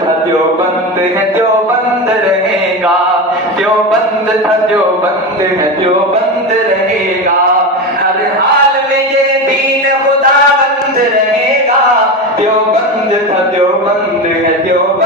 تھا دیوبند ہے دیوبند رہے گا، دیوبند تھا دیوبند ہے دیوبند رہے گا، ہر حال میں یہ دین خدا بند رہے گا، دیوبند تھا دیوبند ہے دیوبند